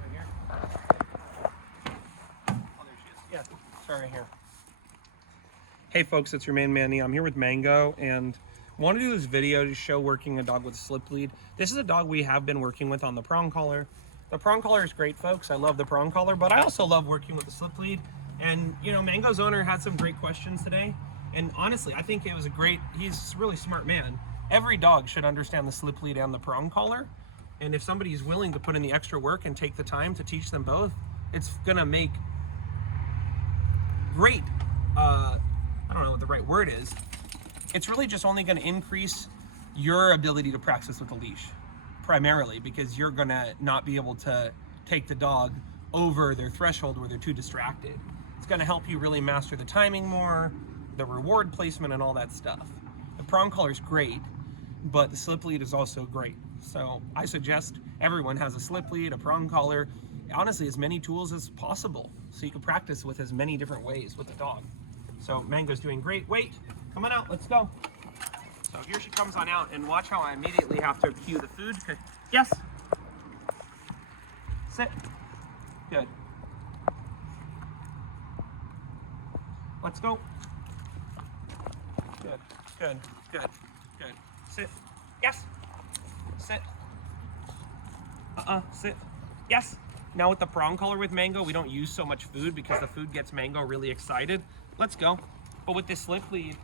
right here. Oh, there she is. Yeah, sorry, right here. Hey folks, it's your man Manny. I'm here with Mango and want to do this video to show working a dog with a slip lead. This is a dog we have been working with on the prong collar. The prong collar is great, folks. I love the prong collar, but I also love working with the slip lead. And you know, Mango's owner had some great questions today. And honestly, I think it was he's a really smart man. Every dog should understand the slip lead and the prong collar. And if somebody is willing to put in the extra work and take the time to teach them both, it's gonna make great, I don't know what the right word is. It's really just only gonna increase your ability to practice with a leash, primarily, because you're gonna not be able to take the dog over their threshold where they're too distracted. It's gonna help you really master the timing more, the reward placement and all that stuff. The prong collar is great, but the slip lead is also great. So I suggest everyone has a slip lead, a prong collar, honestly as many tools as possible, so you can practice with as many different ways with the dog. So Mango's doing great. Wait, come on out, let's go. So here she comes on out, and watch how I immediately have to cue the food. Yes. Sit. Good. Let's go. Good, good, good, good. Sit. Yes. Sit. Sit. Yes. Now with the prong collar with Mango, we don't use so much food because the food gets Mango really excited. Let's go. But with this slip lead,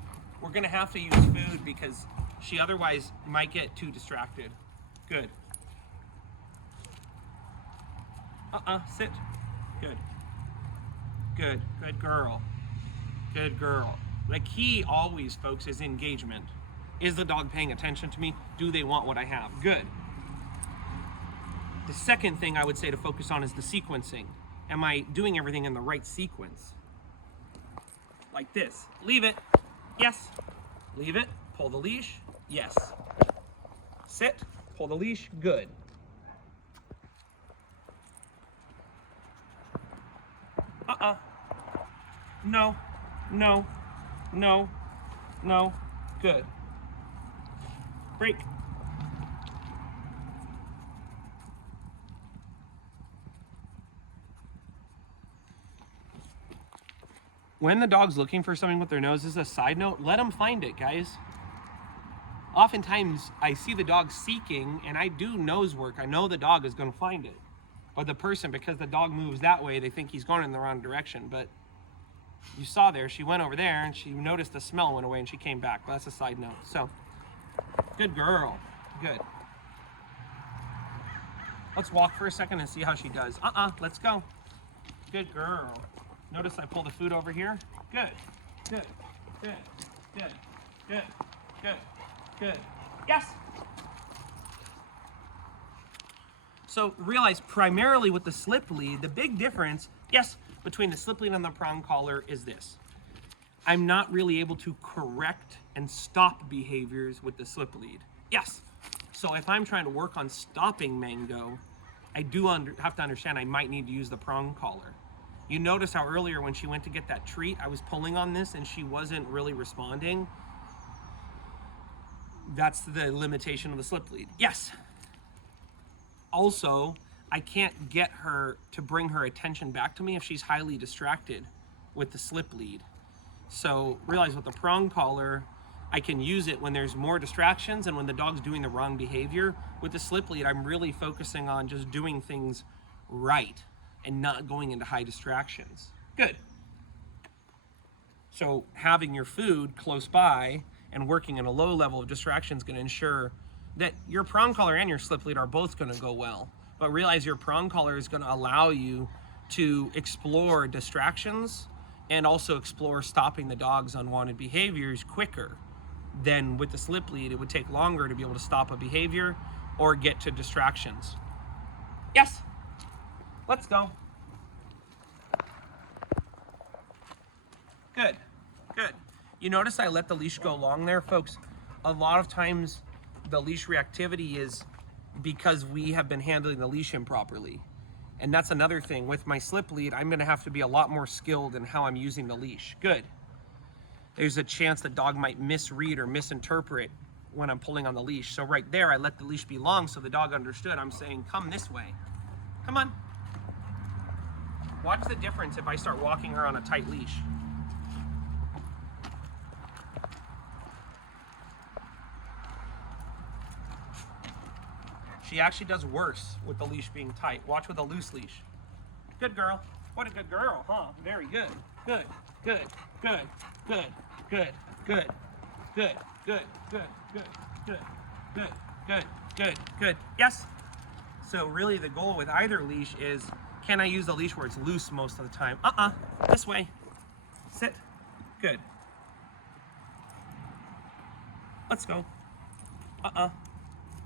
we're gonna have to use food because she otherwise might get too distracted. Good. Sit. Good. Good. Good girl. Good girl. The key always, folks, is engagement. Is the dog paying attention to me? Do they want what I have? Good. The second thing I would say to focus on is the sequencing. Am I doing everything in the right sequence? Like this. Leave it. Yes. Leave it. Pull the leash. Yes. Sit. Pull the leash. Good. No. No. No. No. Good. Break. When the dog's looking for something with their nose, as a side note, let them find it, guys. Oftentimes, I see the dog seeking, and I do nose work. I know the dog is going to find it. But the person, because the dog moves that way, they think he's going in the wrong direction. But you saw there, she went over there, and she noticed the smell went away, and she came back. But that's a side note. So, good girl. Good. Let's walk for a second and see how she does. Let's go. Good girl. Notice I pull the food over here. Good. Good. Good. Good. Good. Good. Good. Yes. So realize primarily with the slip lead, the big difference, yes, between the slip lead and the prong collar is this. I'm not really able to correct and stop behaviors with the slip lead. Yes. So if I'm trying to work on stopping Mango, I do have to understand I might need to use the prong collar. You notice how earlier when she went to get that treat, I was pulling on this and she wasn't really responding. That's the limitation of the slip lead. Yes. Also, I can't get her to bring her attention back to me if she's highly distracted with the slip lead. So realize with the prong collar, I can use it when there's more distractions and when the dog's doing the wrong behavior. With the slip lead, I'm really focusing on just doing things right and not going into high distractions. Good. So having your food close by and working in a low level of distraction is going to ensure that your prong collar and your slip lead are both going to go well. But realize your prong collar is going to allow you to explore distractions and also explore stopping the dog's unwanted behaviors quicker than with the slip lead. It would take longer to be able to stop a behavior or get to distractions. Yes. Let's go. Good, good. You notice I let the leash go long there, folks. A lot of times the leash reactivity is because we have been handling the leash improperly. And that's another thing. With my slip lead, I'm gonna have to be a lot more skilled in how I'm using the leash. Good. There's a chance the dog might misread or misinterpret when I'm pulling on the leash. So right there, I let the leash be long so the dog understood I'm saying, come this way. Come on. Watch the difference if I start walking her on a tight leash. She actually does worse with the leash being tight. Watch with a loose leash. Good girl. What a good girl, huh? Very good. Good, good, good, good, good, good, good, good, good, good, good, good, good, good, good. Yes. So really the goal with either leash is, can I use the leash where it's loose most of the time? This way. Sit. Good. Let's go.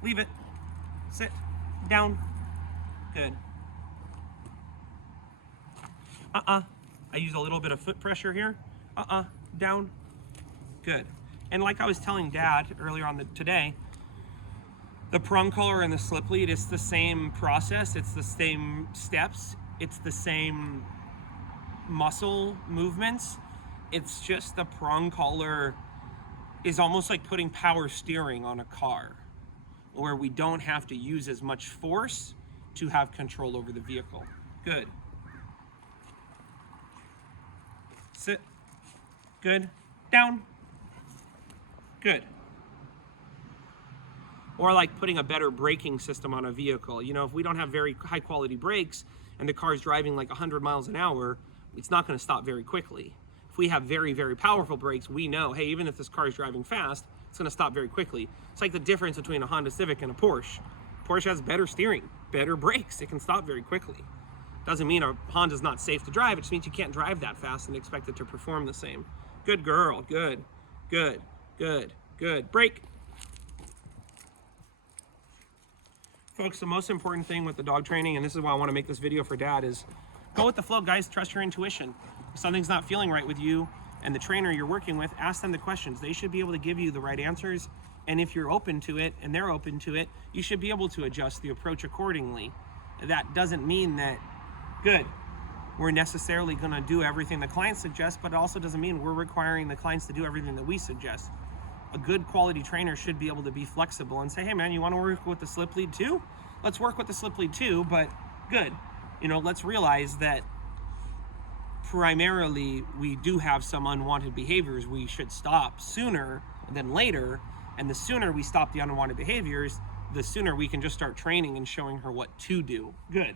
Leave it. Sit. Down. Good. I use a little bit of foot pressure here. Down. Good. And like I was telling Dad earlier on today, the prong collar and the slip lead, it's the same process. It's the same steps. It's the same muscle movements. It's just the prong collar is almost like putting power steering on a car, where we don't have to use as much force to have control over the vehicle. Good. Sit. Good. Down. Good. Or like putting a better braking system on a vehicle. You know, if we don't have very high quality brakes and the car's driving like 100 miles an hour, it's not going to stop very quickly. If we have very, very powerful brakes, we know, hey, even if this car is driving fast, it's going to stop very quickly. It's like the difference between a Honda Civic and a Porsche. Porsche has better steering, better brakes. It can stop very quickly. Doesn't mean a Honda's not safe to drive. It just means you can't drive that fast and expect it to perform the same. Good girl. Good. Good. Good. Good. Brake. Folks, the most important thing with the dog training, and this is why I want to make this video for Dad, is go with the flow, guys. Trust your intuition. If something's not feeling right with you and the trainer you're working with, ask them the questions. They should be able to give you the right answers. And if you're open to it and they're open to it, you should be able to adjust the approach accordingly. That doesn't mean that, good, we're necessarily going to do everything the client suggests, but it also doesn't mean we're requiring the clients to do everything that we suggest. A good quality trainer should be able to be flexible and say, hey man, you want to work with the slip lead too? Let's work with the slip lead too, but good. You know, let's realize that primarily we do have some unwanted behaviors we should stop sooner than later. And the sooner we stop the unwanted behaviors, the sooner we can just start training and showing her what to do. Good.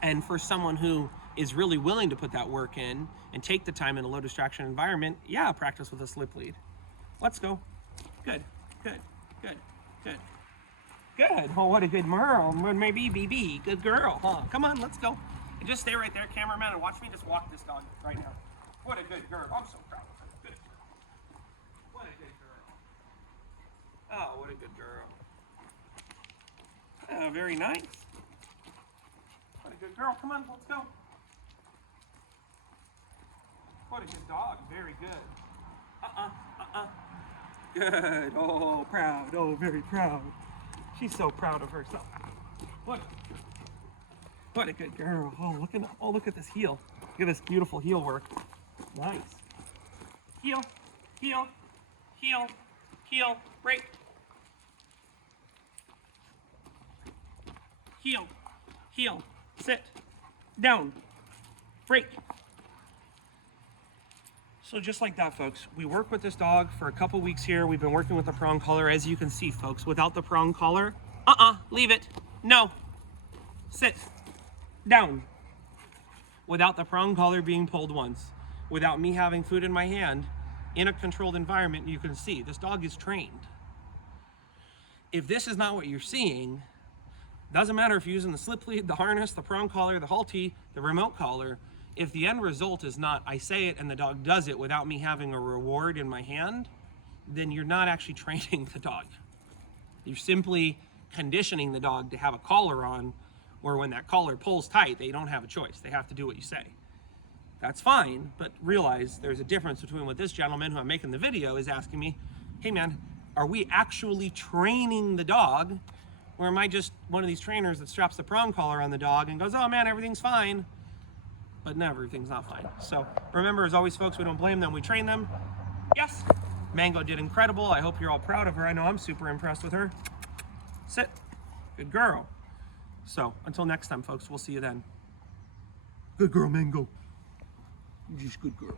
And for someone who is really willing to put that work in and take the time in a low distraction environment, yeah, practice with a slip lead. Let's go. Good, good, good, good. Good. Oh, what a good girl. Maybe BB. Good girl, huh? Come on, let's go. And just stay right there, cameraman, and watch me just walk this dog right now. What a good girl. I'm so proud of her. Good girl. What a good girl. Oh, what a good girl. Oh, very nice. What a good girl. Come on, let's go. What a good dog. Very good. Good. Oh, proud. Oh, very proud. She's so proud of herself. What a good girl. Oh, look at this heel. Look at this beautiful heel work. Nice. Heel, heel, heel, heel, break. Heel, heel, sit, down, break. So just like that, folks, we work with this dog for a couple weeks here. We've been working with the prong collar, as you can see, folks. Without the prong collar, leave it. No. Sit. Down. Without the prong collar being pulled once, without me having food in my hand, in a controlled environment, you can see this dog is trained. If this is not what you're seeing, doesn't matter if you're using the slip lead, the harness, the prong collar, the halty, the remote collar. If the end result is not, I say it and the dog does it without me having a reward in my hand, then you're not actually training the dog. You're simply conditioning the dog to have a collar on, where when that collar pulls tight, they don't have a choice. They have to do what you say. That's fine, but realize there's a difference between what this gentleman who I'm making the video is asking me, hey man, are we actually training the dog? Or am I just one of these trainers that straps the prong collar on the dog and goes, oh man, everything's fine. But no, everything's not fine. So remember, as always, folks, we don't blame them, we train them. Yes, Mango did incredible. I hope you're all proud of her. I know I'm super impressed with her. Sit. Good girl. So until next time, folks, we'll see you then. Good girl, Mango. You're just good girl.